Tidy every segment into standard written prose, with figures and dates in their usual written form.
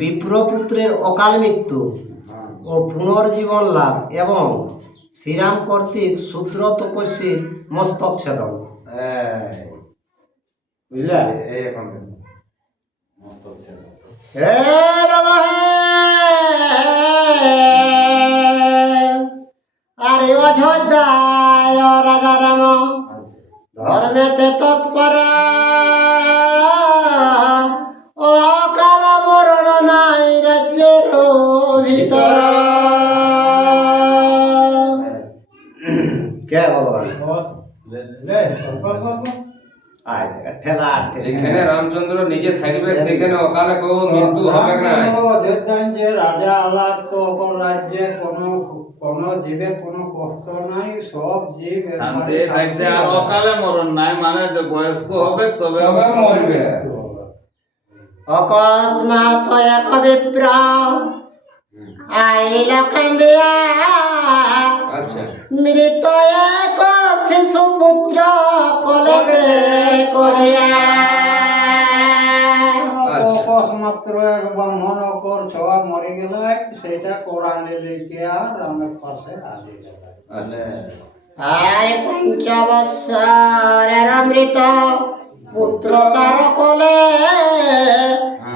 বিপ্রপুত্রের অকাল মৃত্যু ও পুনর্জীবন লাভ এবং শ্রীরাম কর্তৃক শূদ্র তপস্বীর মস্তক ছেদন। বুঝলা? আরে অযোধ্যায় রাজা রাম ধর্মেতে তৎপর, অকাল মরণ নাই রাজ্যের ভিতর। কে ভগবান যেখানে রামচন্দ্র নিজে থাকবে সেখানে অকালে কেউ মৃত্যু হবে না। অযোধ্যায় যে রাজা আলাদ তো অকল রাজ্যে কোনো জীবে কোনো কষ্ট নাই, সব জীব শান্তি থাকছে আর অকালে মরণ নাই, মানে যে বয়স্ক হবে তবে মরবে। অকস্মাৎ এক বিপ্র আইল কান্দিয়া, মৃত এক শিশু পুত্র কোলে করিয়া। অকস্মাত্র এক ব্রাহ্মণ অকর ছোয়া মরে গেল, সেটা কোরআনে লিখে আর রামের পাশে আনি গেল। আর 5 বৎসরের মৃত পুত্র তার কোলে,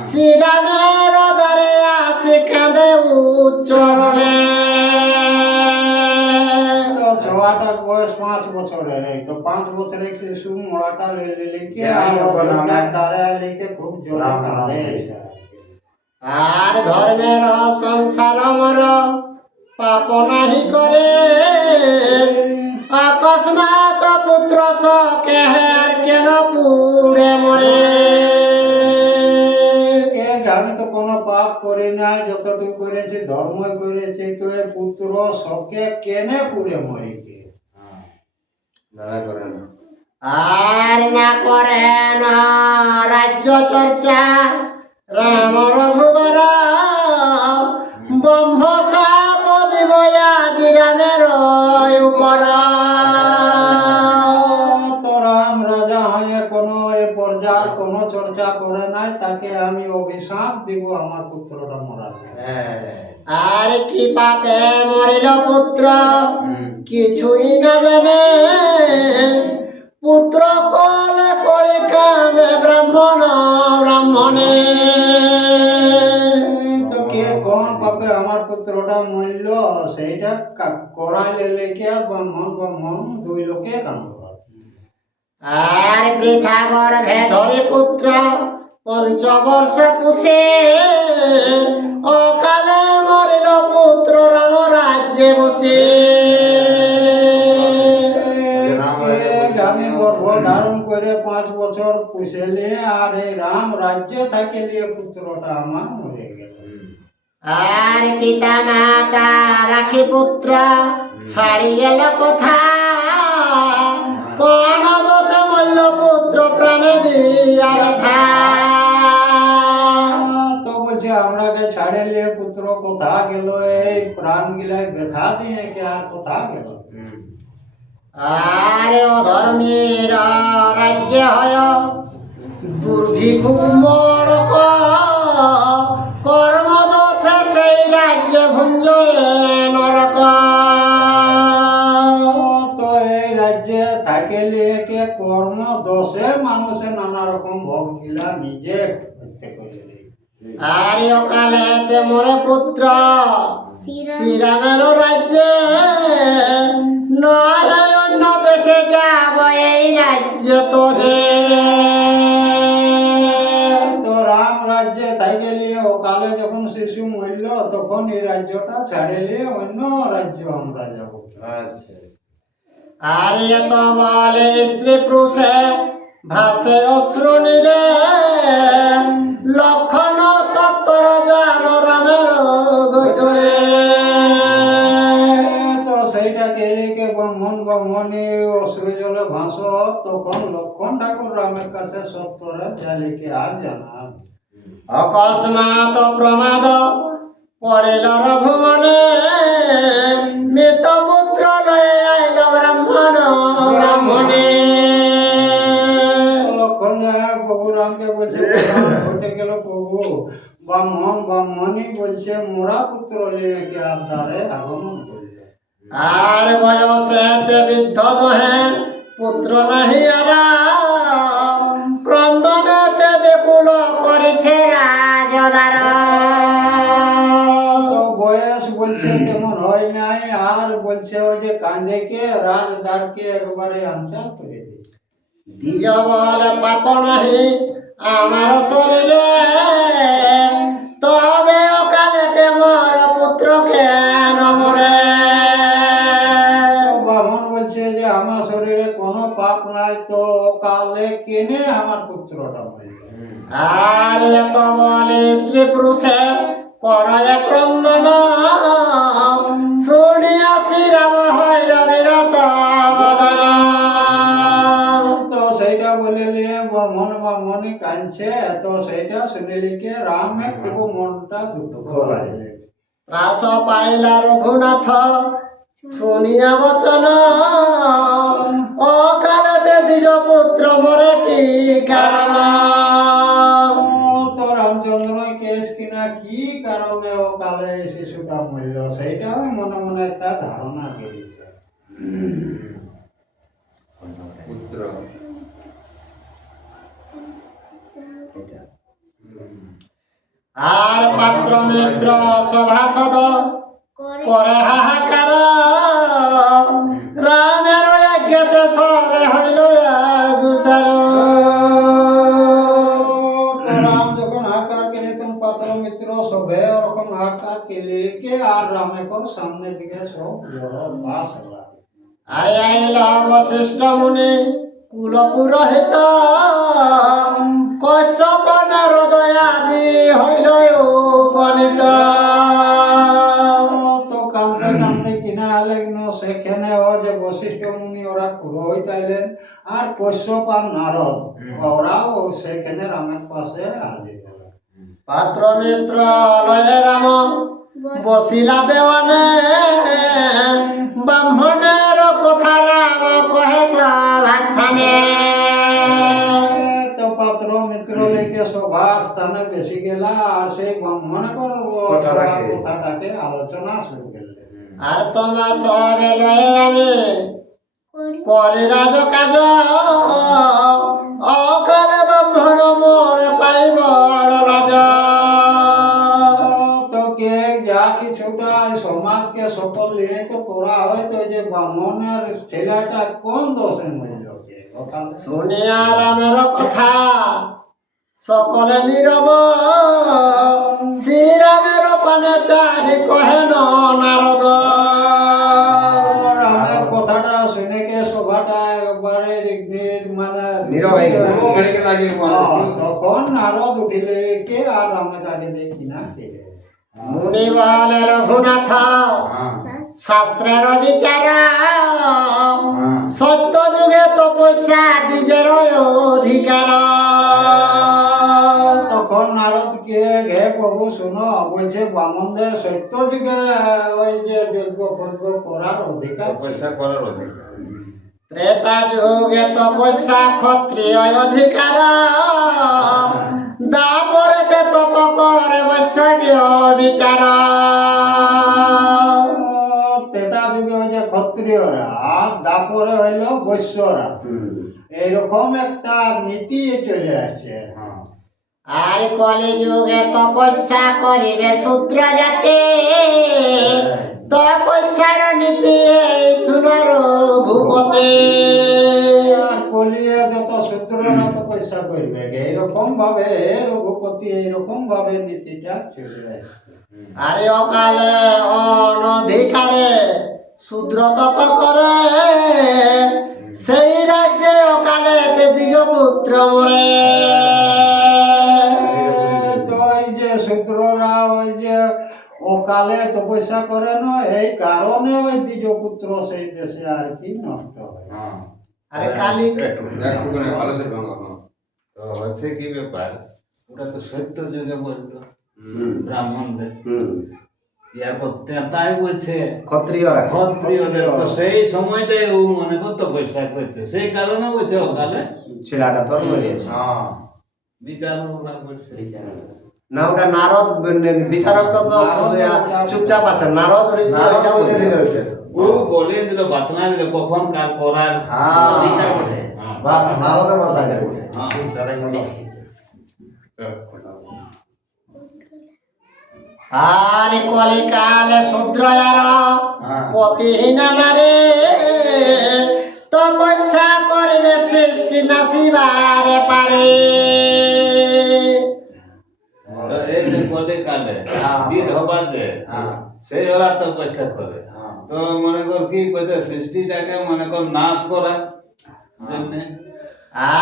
শ্রীরামের দ্বারে আসি কাঁদে উচ্চরণে। ছোয়াটার বয়স 5 বছরের, তো 5 বছরের শিশু মরাটা লিখে আর দ্বারে লিখে খুব জোরে কাঁদে। আর ধর্মের সংসার মর পাপ নাহি করে, অকস্মাৎ পুত্র সকে হের কেন পুড়ে মরে। আমি তো কোনো পাপ করি নাই, যতটুকু করেছি ধর্মই করেছি, তো এ পুত্র সকে কেনে পুড়ে মরিবে। আর না করেন রাজ্য চর্চা রাম রঘুবর, ব্রহ্ম সাপ দিব আজি রামের উপর। তো রাম রাজা হয়ে কোনো এ পর্যার কোনো চর্চা করে নাই, তাকে আমি অভিশাপ দিব আমার পুত্রটা মরার। আর কি পাপে মরিল পুত্র কিছুই না জানে, পুত্র কলে করে কাঁদে ব্রাহ্মণ ব্রাহ্মণে। তো কে কোন পাপে আমার পুত্রটা মরল, সেইটা করাইলে লেখে ব্রাহ্মণ 2 লোকে কাঁদব। আর বৃথা গর্ভে ধরি পুত্র 5 বর্ষ পুষে, অকালে মরিল পুত্র রাম রাজ্যে বসে। আমি গর্ভ ধারণ করে 5 বছর পুষেলে, আর এই রাম রাজ্যে থাকিলে পুত্রটা আমার মরে গেল। আর পিতা মাতা রাখি পুত্র ছাড়ি গেল কোথা, কোন দোষে মূল্য পুত্র প্রাণে দিয়া ব্যথা। তো বলছে আমরাকে ছাড়িলে পুত্র কোথা গেল, এই প্রাণ গিলাই ব্যথা দিয়ে কে আর কোথা গেল। আর অধর্মীর রাজ্য হয় দুর্ভিক্ষ মড়ক, কর্ম দোষে সেই রাজ্যে ভুঞ্জ নরক। তো এই রাজ্যে থাকিলে কে কর্ম দোষে মানুষে নানা রকম ভোগ গিলা নিজে করতে করে। আর অকালে মরে পুত্র শ্রীরামের রাজ্যে, নয় অন্য দেশে যাব এই রাজ্য তোরে। তো রাম রাজ্যে থাকিলে অকালে যখন শিশু মরল, তখন এই রাজ্যটা ছাড়িলে অন্য রাজ্য আমরা যাব। আর এত বলে স্ত্রী পুরুষে ভাসে অশ্রু নিরে, লক্ষণ 70 জন রামের গোচরে। তো সেইটাকে লিখে ব্রাহ্মণী অশ্রু জলে ভাস, তখন লক্ষণ ঠাকুর রামের কাছে 70 যা লিখে আর জানা। অকস্মাৎ প্রমাদ পড়িল রঘুমনে, মৃত পুত্র লয়ে আইল ব্রাহ্মণ ব্রাহ্মণে। লক্ষণ প্রভু রামকে বলছে ঘটে গেল প্রভু ব্রাহ্মণই বলছে মোরা পুত্র নিয়ে কি আর দ্বারে আগমন করলে। আর বয়সেতে বৃদ্ধ দহে পুত্র নাহি আর ক্রন্দনেতে বেকুল করেছে রাজদার। তো বয়স বলছে তেমন হয় নাই, আর বলছে ওই যে কাঁধেকে রাজদারকে একবারে আনচার করে দিয়েছে। দ্বিজ বলে পাপ নাহি আমার শরীরে, তবে অকালেতে মোর পুত্র কেন মরে। ব্রাহ্মণ বলছে যে আমার শরীরে কোনো পাপ নাই, তো কালে কেনে আমার পুত্রটা মরল। আর এত বলে স্ত্রী পুরুষে করে ক্রন্দন, শুনিয়া শ্রীরাম হইল বিরস বদন। তো সেইটা বলিলে ব্রাহ্মণই কাঁদছে, তো সেইটা শুনিলিকে রামের খুব মনটা দুঃখ লাগে। ত্রাস পাইলা রঘুনাথ শুনিয়া বচন, অকালেতে দ্বিজ পুত্র মরে কি কারণ। তো রামচন্দ্র কেস কিনা কি কারণে ও কালে শিশুটা মরল, সেইটা মনে মনে একটা ধারণা পেয়েছে। পুত্র আর পাত্র মিত্র সভাসদ করে হাহাকার, রামের আজ্ঞাতে সবে হইল গুসার। তো রাম যখন হাহাকার করে তখন পাত্র মিত্র সবে ওরকম হাহাকার কেলে কে আর রামের সামনের দিকে সব বাস হলা। আরে আইল বশিষ্ঠ মুনি কুল পুরোহিত, কশ্যপ নারদ আদি হইল উপনীত। তো কান্দে কান্দে কিনা আলেন সেখানে ও যে বশিষ্ঠ মুনি ওরা পুরোহিত আইলেন, আর কশ্যপ আর নারদ ওরাও সেখানে রামের পাশে হাজির হলেন। পাত্র মিত্র লয়ে রাম বসিলা দেওয়ানে, ব্রাহ্মণের কথা রাম কহে সভাস্থানে। তো পাত্র মিত্র লেকে সভা স্থানে বেশি গেলা, আর সেই ব্রাহ্মণের কথাটাকে আলোচনা শুরু করলেন। আর তোমার সবে লয়ে আমি করি রাজ কাজ, অকালে ব্রাহ্মণ মোরে পাই বড় রাজা। তো কে যা কিছুটা সমাজকে সফল নিয়ে তো করা হয়, তো যে ব্রাহ্মণের ছেলেটা কোন দোষে মরল কথা শুনিয়া রামের কথা সকলে নীরব, শ্রীরামের পানে চাহি কহেন নারদ। রামের কথাটা শুনে কে সভাটা একবারে মানে নীরব হয়ে গেল। মেরেকে লাগিয়ে তখন নারদ উঠিলে কে আর রামের আগে দিয়ে কিনা কে। মুনি বলে রঘুনাথ শাস্ত্রের বিচার, সত্য যুগে তপস্যা দ্বিজের অধিকার। তখন নারদ কে হে প্রভু শুনো, বলছে ব্রাহ্মণদের সত্য যুগে ওই যে যজ্ঞ ফজ্ঞ করার অধিকার ছিল। পয়সা করার অধিকার। ত্রেতা যুগে তপস্যা ক্ষত্রিয় অধিকার, দাপরেতে তপ করে বৈষ্ণব বিচার। তেতা যুগে ওই যে ক্ষত্রিয়রা, আর দাপরে হইল বৈশ্যরা, এইরকম একটা নীতি চলে আসছে। আর কলি যুগে তপস্যা করিবে শূদ্র জাতি, তপস্যার নীতি এই শুনো রঘুপতি। আর কলিয়ে যত শূদ্ররা তপস্যা করবে, এইরকম ভাবে রঘুপতি এইরকম ভাবে নীতিটা চলে আসছে। আরে অকালে অনধিকারে শূদ্র তপ করে, সেই রাজ্যে অকালে দ্বিজ পুত্র মরে। তো এই যে শূদ্ররা ওই যে অকালে তপস্যা করে না, এই কারণে ওই দ্বিজ পুত্র সেই দেশে আর কি নষ্ট হয়। আরে কালী একটুখানি ভালো সে ভাঙা। তো হচ্ছে কি ব্যাপার, ওটা তো সত্য যুগে বললো ব্রাহ্মণদের। এরপর তাই বলছে ক্ষত্রিয়রা ক্ষত্রিয়দের, তো সেই সময়টাই ও মনে করতো পয়সা করছে, সেই কারণে বলছে অকালে ছেলেটা তোর মরিয়েছে বিচার ওরা বলছে। না ওটা নারদ বিচারক তো চুপচাপ আছে, নারদ ঋষি ওইটা বলে দিল ওইটা। ও বলে দিল, বাতনা দিল কখন কার করার বিচার বটে। নারদের মাথায় আর কলিকালে শূদ্রয়ার পতিহীন নারী তপস্যা করিলে সৃষ্টি নাসিবারে পারে। তো এই যে বলে কালে বিধবা যে সেই ওরা তপস্যা করে, তো মনে কর কি করছে সৃষ্টিটাকে মনে কর নাশ করার জন্য।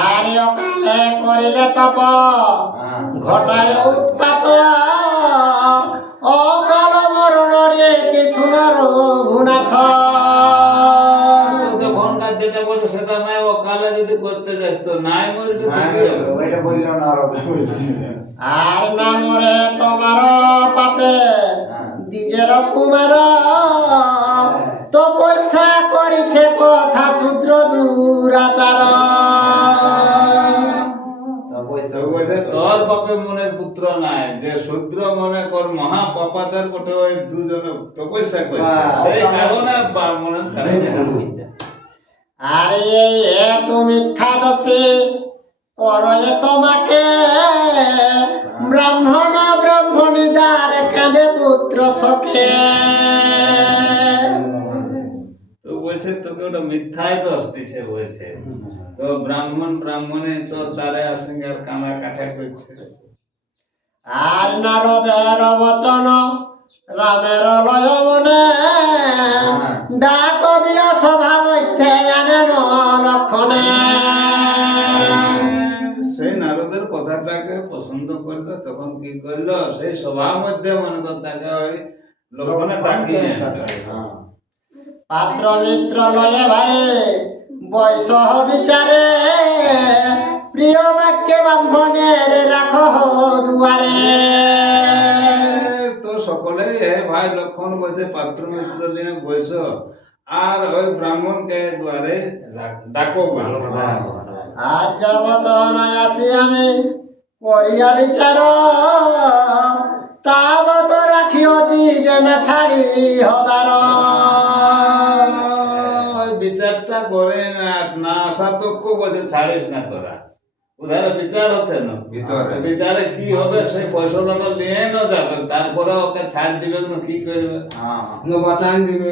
আর অকালে করিলে তপ ঘটায় উৎপাত অকাল মরণ রে কি সুনার গুণাথ। তো তখনকার যেটা বলে সেটা নাই, অকালে যদি করতে যাস তো নাই মরবে তো কি হবে? ওইটা বললো না আর না মরে তোমার পাপে দ্বিজের কুমার তপস্যা করিছে কথা শূদ্র দুরাচার। তো বলছে তোর বাপে মনের পুত্র নাই, যে শূদ্র মনে কর মহা পাপাচার বটে, ওই দুজনে তপস্যা করে সেই কারণে মনের আরে এত মিথ্যা দোষে করয়ে তোমাকে ব্রাহ্মণ ব্রাহ্মণী দ্বার কাঁদে পুত্র সখে। তো বলছে তোকে ওটা মিথ্যায় দোষ দিছে বলছে, তো ব্রাহ্মণ ব্রাহ্মণে তো তারে আসিঙ্গার কানা কাঠা করছে। আর নারদের বচন রামের লয় মনে ডাক দিয়া সভা মধ্যে আনেন লক্ষণে। সেই নারদের কথাটাকে পছন্দ করলো, তখন কি করলো সেই সভার মধ্যে মনে কর তাকে ওই লক্ষণে ডাকিয়ে আনলো। পাত্র মিত্র লয়ে ভাই বয়স বিচারে প্রিয় বাক্যে ব্রাহ্মণের রাখো দুয়ারে। তো সকলে ভাই লক্ষণ বলছে পাত্র মিত্র নিয়ে বৈশ আর ওই ব্রাহ্মণকে দুয়ারে ডাকো বলছে। আর যাবত নাই আসি আমি করিয়া বিচার তাবত রাখিও দিজে না ছাড়ি হদার। ওই বিচারটা করে না আসা তো বলছে ছাড়িস না তোরা, উধারে বিচার হচ্ছে না, ভিতরে। বিচারে কি হবে সেই ফয়সলাটা নিয়ে না যাবে, তারপরে ওকে ছাড় দিবে না কি করবে। বাঁচান দিবে।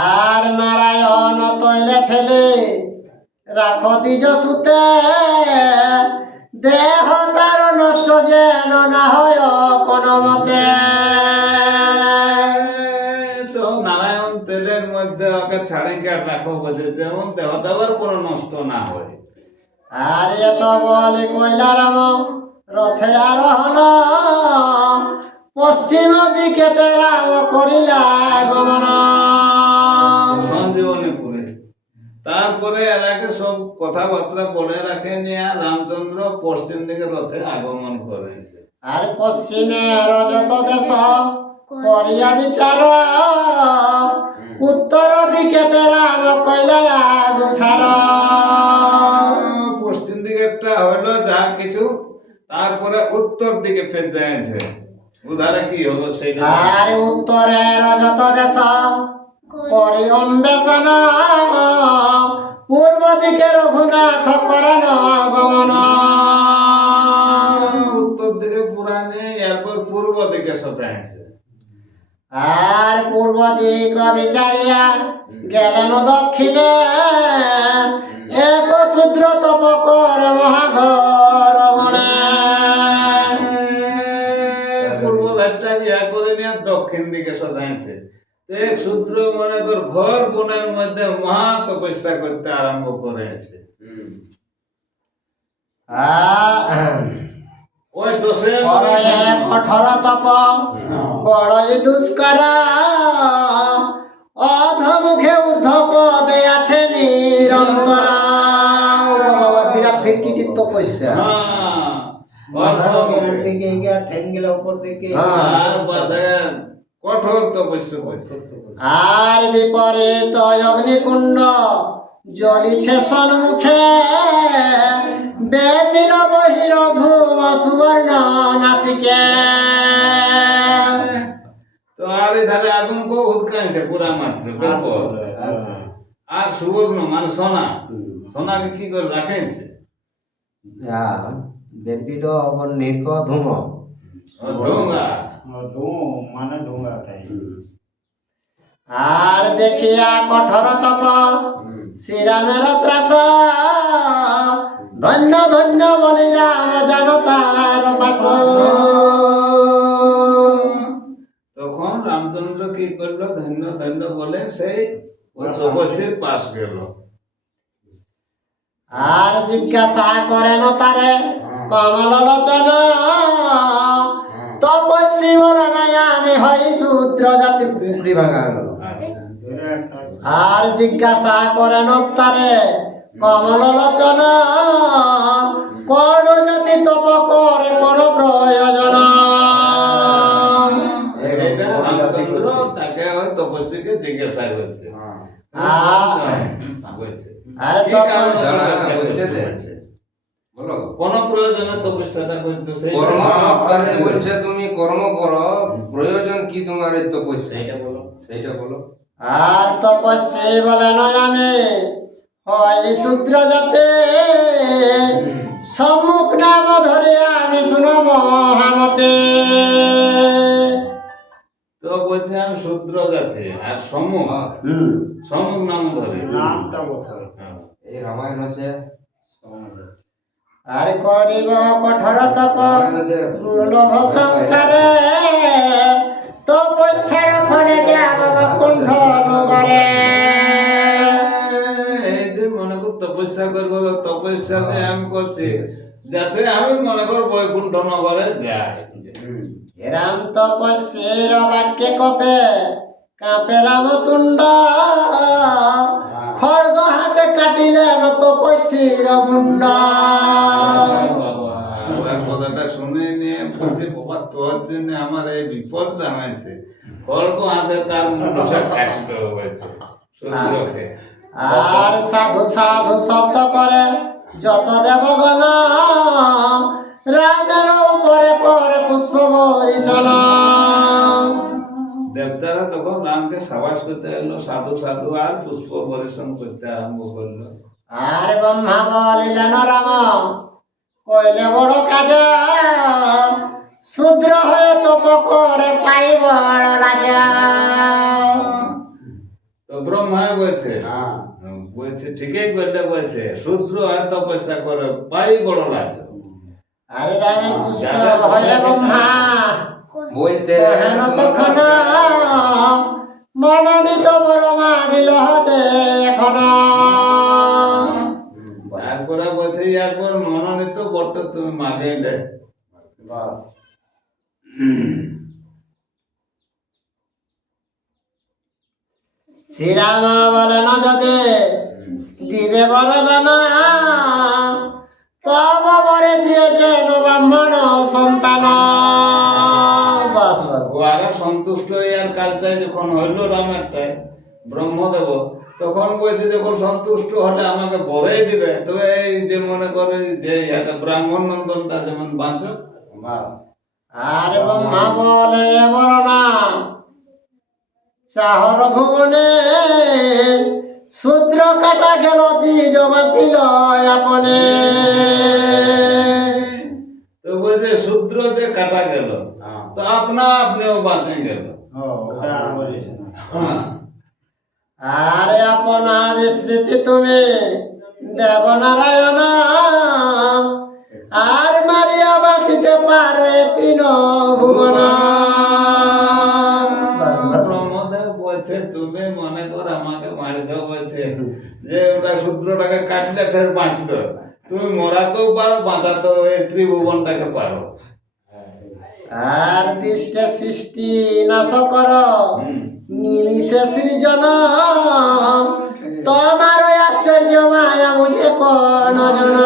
আর নারায়ণ তৈলে ফেলে রাখো দিজ সুতে দেহ তার নষ্ট যেন না হয় কোন মতে। তো নারায়ণ তেলের মধ্যে ওকে ছাড়ে কে রাখো বলছে, যেমন দেহটা আবার কোনো নষ্ট না হয়। আর এত বলে কৈলারাম রথে আরোহণ পশ্চিম দিকে রাম করিলা গমন। সঞ্জীবনীপুরে তারপরে এরাকে সব কথাবার্তা বলে রাখে নিয়ে রামচন্দ্র পশ্চিম দিকে রথে আগমন করেছে। আর পশ্চিমে রজত দেশ করিয়া বিচার উত্তর দিকে রাম কইলা গুসার। পশ্চিম দিকেরটা হলো যা কিছু, তারপরে উত্তর দিকে ফের যাচ্ছে, উধারে কি হবে সেইটা। আর উত্তরে রজত দেশ করি অম্বেষণ পূর্ব দিকে রঘুনাথ করেন গমন। উত্তর দিকে পুরাণে, এরপর পূর্ব দিকে সচাইছে। আর পূর্ব দিক বিচারিয়া গেলেন দক্ষিণে এক শূদ্র তপ করে মহাঘর মনে। পূর্ব ধারটা ইয়া করে নিয়ে দক্ষিণ দিকে সজাইছে। এক সূত্র মনে কর ঘর বনের মধ্যে মহা তপস্যা করতে আরম্ভ করেছে। ওই দোষে কঠোর তপ বড়ই দুষ্কর অধমুখে ঊর্ধ্ব পদে আছে নিরন্তর। বিরাট ফিরকিটির তপস্যা। মাথার এর দিকে গিয়া ঠেং গেলে উপর দিকে হ্যাঁ। আর বাজারে কঠোর তপস্যা করছে। আর বিপরীত অগ্নিকুণ্ড জ্বলিছে সন্মুখে, বেপিল বহির ধূম সুবর্ণ নাসিকে। তো আর এধারে আগুন বহুত কাঁইছে পুরা মাত্র বিপদ। আর সুবর্ণ মানে সোনা, সোনাকে কি করে রাখেছে? বেপিল নির্ক ধূম। ধোঁয়া ধুম মানে ধুমাটাই আর দেখিয়া কঠোর তপ শ্রীরামের ত্রাস, ধন্য ধন্য বলি রাম জনতার বাস। তখন রামচন্দ্র কি করলো? ধন্য ধন্য বলে সেই ওই তপস্বীর পাশ গেল। আর জিজ্ঞাসা করেন তারে কমল লোচন, তপস্বী বলে নাই আমি হই শূদ্র জাতি। পুকুরি ভাঙা গেল। আর জিজ্ঞাসা করেন তারে কমল লোচন, কোন জাতি তপ করে কোন প্রয়োজন। এটা রামচন্দ্র তাকে ওই তপস্বীকে জিজ্ঞাসা করছে। বলছে, আর কি তখন কারণে জানা তপস্যা বলতে দে। করছে? বলো কোন প্রয়োজনে তপস্যাটা করছো? সেই কর্ম কাজে বলছে তুমি কর্ম করো, প্রয়োজন কি তোমার এই তপস্যা? সেইটা বলো। আর তপস্বী বলে নয় আমি হই শূদ্র জাতি, সম্মুখ নাম ধরিয়া আমি শুনো মহামতে। তো বলছে আমি শূদ্র জাতি আর সম্মুখ সম্মুখ নাম ধরে। নামটা বলতে হ্যাঁ। এই রামায়ণ আছে, আর করিব কঠোর তপ রামায়ণ আছে। দুর্লভ সংসারে, তপস্যার ফলে যাব কুণ্ঠ নগরে। এই যে মনে কর তপস্যা করবো, তো তপস্যা যে আমি করছি যাতে আমি মনে কর বৈকুণ্ঠ নগরে যাই। রাম তপস্বীর বাক্যে কপে কাঁপে রামতুণ্ড, খড়গ হাতে কাটিলেন তপস্বীর মুন্ড। ওই কথাটা শুনে নিয়ে বসে, বাবা তোর জন্য আমার এই বিপদটা হয়েছে। খড়গ হাতে তার মুন্ডটা কাটলো হয়েছে সূর্যকে। আর সাধু সাধু শব্দ করে যত দেবগণ, রামের উপরে করে পুষ্প বরিশন। দেবতারা তখন রামকে সাবাস করতে এলো, সাধু সাধু আর পুষ্প পরিশ্রম করতে আরম্ভ করলো। আর ব্রহ্মা বলিলেন রাম কইলে বড় কাজ, শূদ্র হয়ে তপ করে পাই বড় রাজা। তো ব্রহ্মা বলছে ঠিকই করলে, বলছে শূদ্র আর তপস্যা করে পাই বড় লাজ। আরে রামে তুষ্ট হয়ে ব্রহ্মা বলতে হেন তখন, মনোনীত বড় মানিল হতে এখন। তারপরে বলছে এরপর মনোনীত বট্ট তুমি মাগাইলে। বাস শ্রীরাম বলেন যদি দিবে বরদান, তব বরে দিয়েছেন ব্রাহ্মণ সন্তান। বাস বাস ওরা সন্তুষ্ট ইয়ার কাজটাই যখন হইল রামেরটাই ব্রহ্মদেব, তখন বলছে যখন সন্তুষ্ট হলে আমাকে বরেই দিবে। তবে এই যে মনে করে যে একটা ব্রাহ্মণ নন্দনটা যেমন বাঁচো। আর ব্রহ্মা বলে বরণা চাহর ভুবনে, শূদ্র কাটা গেল দ্বিজ বাঁচিল আপনে। তো বলছে শূদ্র যে কাটা গেল, তো আপনা আপনিও বাঁচে গেল। ওটা আর বলিস না আরে আপনা বিস্মৃতি তুমি দেবনারায়ণ, আর মারিয়া বাঁচিতে পারো এ তিন ভুবন। বাস বাস ব্রহ্মদেব বলছে তুমি মনে কর আমাকে মারিছ, বলছে যে ওটা শূদ্রটাকে কাটলে ফের বাঁচলো। তুমি মরাতেও পারো, বাঁচাতেও এই ত্রিভুবনটাকে পারো। আর দৃষ্টে সৃষ্টি নাশ কর, হুম। নিমিষে সৃজন, তোমার আশ্চর্য মায়া বুঝে কোন জন।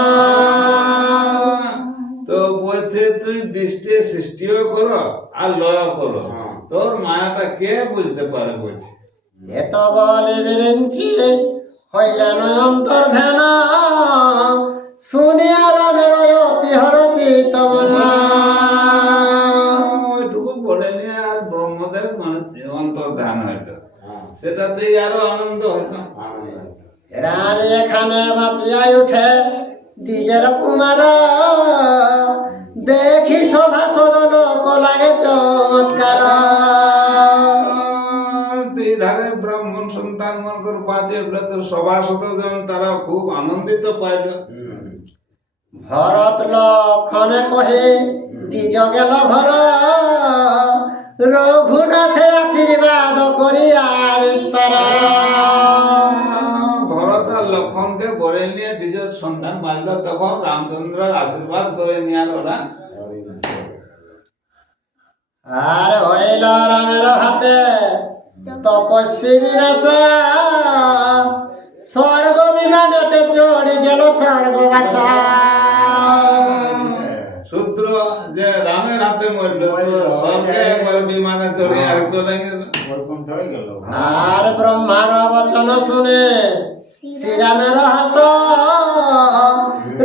তো বলছে তুই দৃষ্টি সৃষ্টিও করো আর লয় করো, তোর মায়াটা কে বুঝতে পারে বলছে। এত বলে বিরিঞ্চি হইলেন অন্তর ধ্যান, শুনিয়া রামের অতি হরষিত মনা। ওইটুকু বলে নিয়ে আর ব্রহ্মদেব মানে অন্তর্ধান হইল, সেটাতেই আরো আনন্দ হইল। রানী এখানে বাঁচিয়াই উঠে দ্বিজের কুমার, দেখি শোভা সদল লাগে চমৎকার। দুই ধারে ব্রাহ্মণ সন্তান মনকর পাঁচে বলে তো সভাসদ যেমন তারা খুব আনন্দিত পাইল। ভরত লক্ষণে কহে দ্বিজ গেল ঘর, রঘুনাথে আশীর্বাদ করিয়া বিস্তার। ভরত আর লক্ষণকে বরে নিয়ে দ্বিজ সন্তান বাঁচল, তখন রামচন্দ্রের আশীর্বাদ করে নিয়ে ওরা। আর হইল রামের হাতে তপস্বী বিনাশ, স্বর্গ বিমানেতে চড়ি গেল স্বর্গবাসা। শূদ্র যে রামের হাতে মরল, স্বর্গে একবার বিমানে চড়ে আর চলে গেল। বৈকুণ্ঠ হয়ে গেল। আর ব্রহ্মার বচন শুনে শ্রীরামের হাস,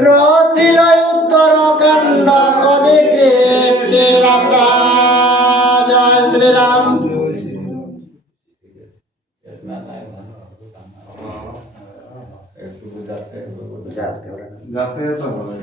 রচিল উত্তর কাণ্ড কবি কৃত্তিবাস। জয় শ্রীরাম। একটু যাতে যাতে তো হবে।